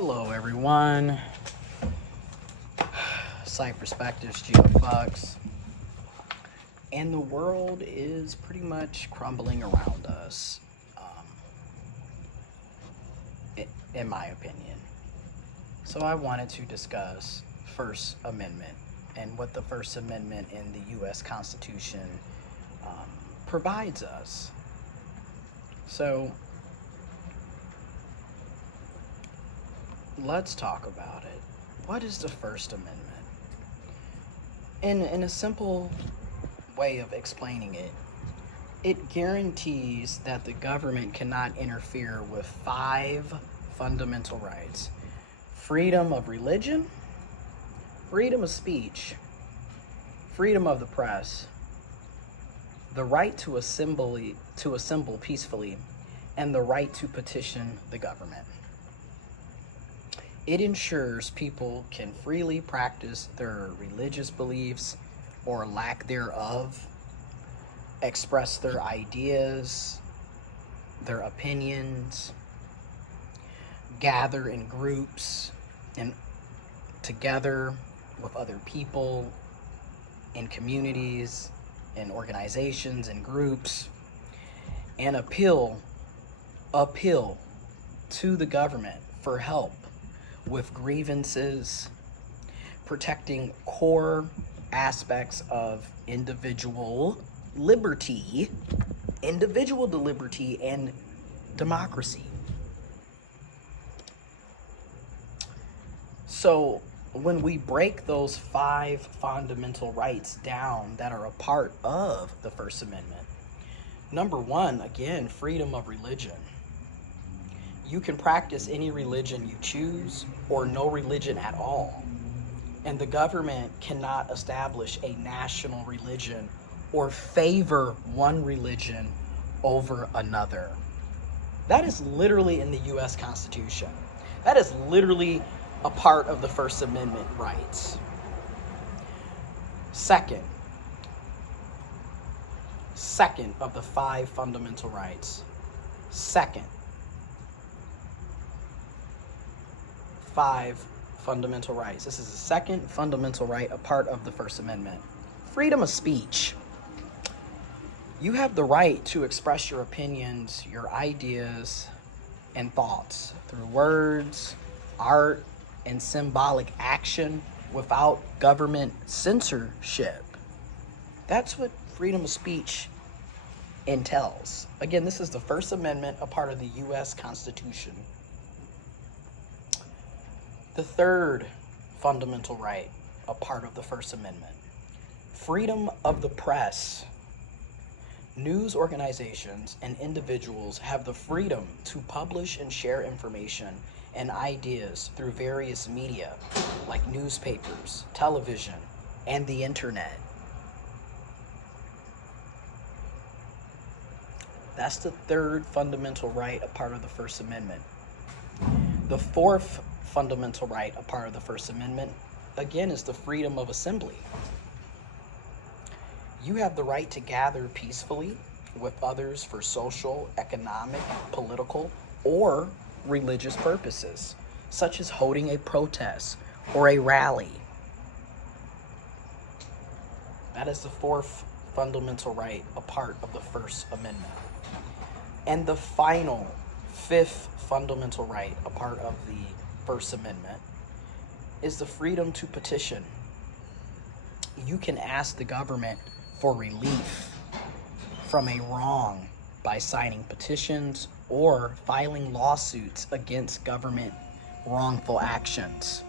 Hello, everyone. Site Perspectives, GeoFox. And the world is pretty much crumbling around us, in my opinion. So I wanted to discuss First Amendment and what the First Amendment in the U.S. Constitution provides us. So let's talk about it. What is the First Amendment? In a simple way of explaining it, it guarantees that the government cannot interfere with 5 fundamental rights: freedom of religion, freedom of speech, freedom of the press, the right to assemble peacefully, and the right to petition the government. It ensures people can freely practice their religious beliefs or lack thereof, express their ideas, their opinions, gather in groups and together with other people in communities, in organizations and groups, and appeal to the government for help with grievances, protecting core aspects of individual liberty and democracy. So when we break those 5 fundamental rights down that are a part of the First Amendment, number 1, again, freedom of religion. You can practice any religion you choose or no religion at all. And the government cannot establish a national religion or favor one religion over another. That is literally in the U.S. Constitution. That is literally a part of the First Amendment rights. Second of the 5 fundamental rights. Second 5 fundamental rights. This is the second fundamental right, a part of the First Amendment. Freedom of speech. You have the right to express your opinions, your ideas, and thoughts through words, art, and symbolic action without government censorship. That's what freedom of speech entails. Again, this is the First Amendment, a part of the U.S. Constitution. The third fundamental right, a part of the First Amendment: freedom of the press. News organizations and individuals have the freedom to publish and share information and ideas through various media like newspapers, television, and the internet. That's the third fundamental right, a part of the First Amendment. The fourth fundamental right, a part of the First Amendment, again, is the freedom of assembly. You have the right to gather peacefully with others for social, economic, political, or religious purposes, such as holding a protest or a rally. That is the fourth fundamental right, a part of the First Amendment. And the final, 5th fundamental right, a part of the First Amendment, is the freedom to petition. You can ask the government for relief from a wrong by signing petitions or filing lawsuits against government wrongful actions.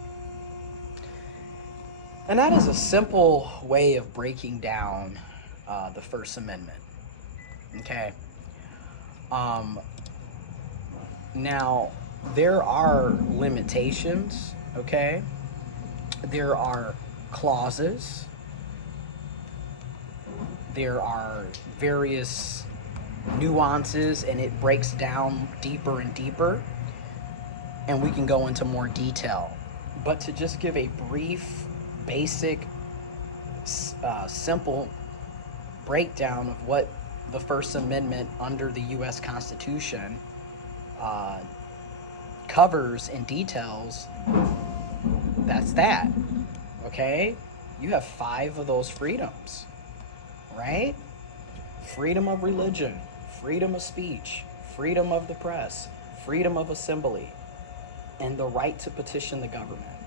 And that is a simple way of breaking down the First Amendment. Okay. Now, there are limitations, okay? There are clauses. There are various nuances, and it breaks down deeper and deeper. And we can go into more detail. But to just give a brief, basic, simple breakdown of what the First Amendment under the U.S. Constitution covers and details, that's that. Okay? You have 5 of those freedoms, right? Freedom of religion, freedom of speech, freedom of the press, freedom of assembly, and the right to petition the government.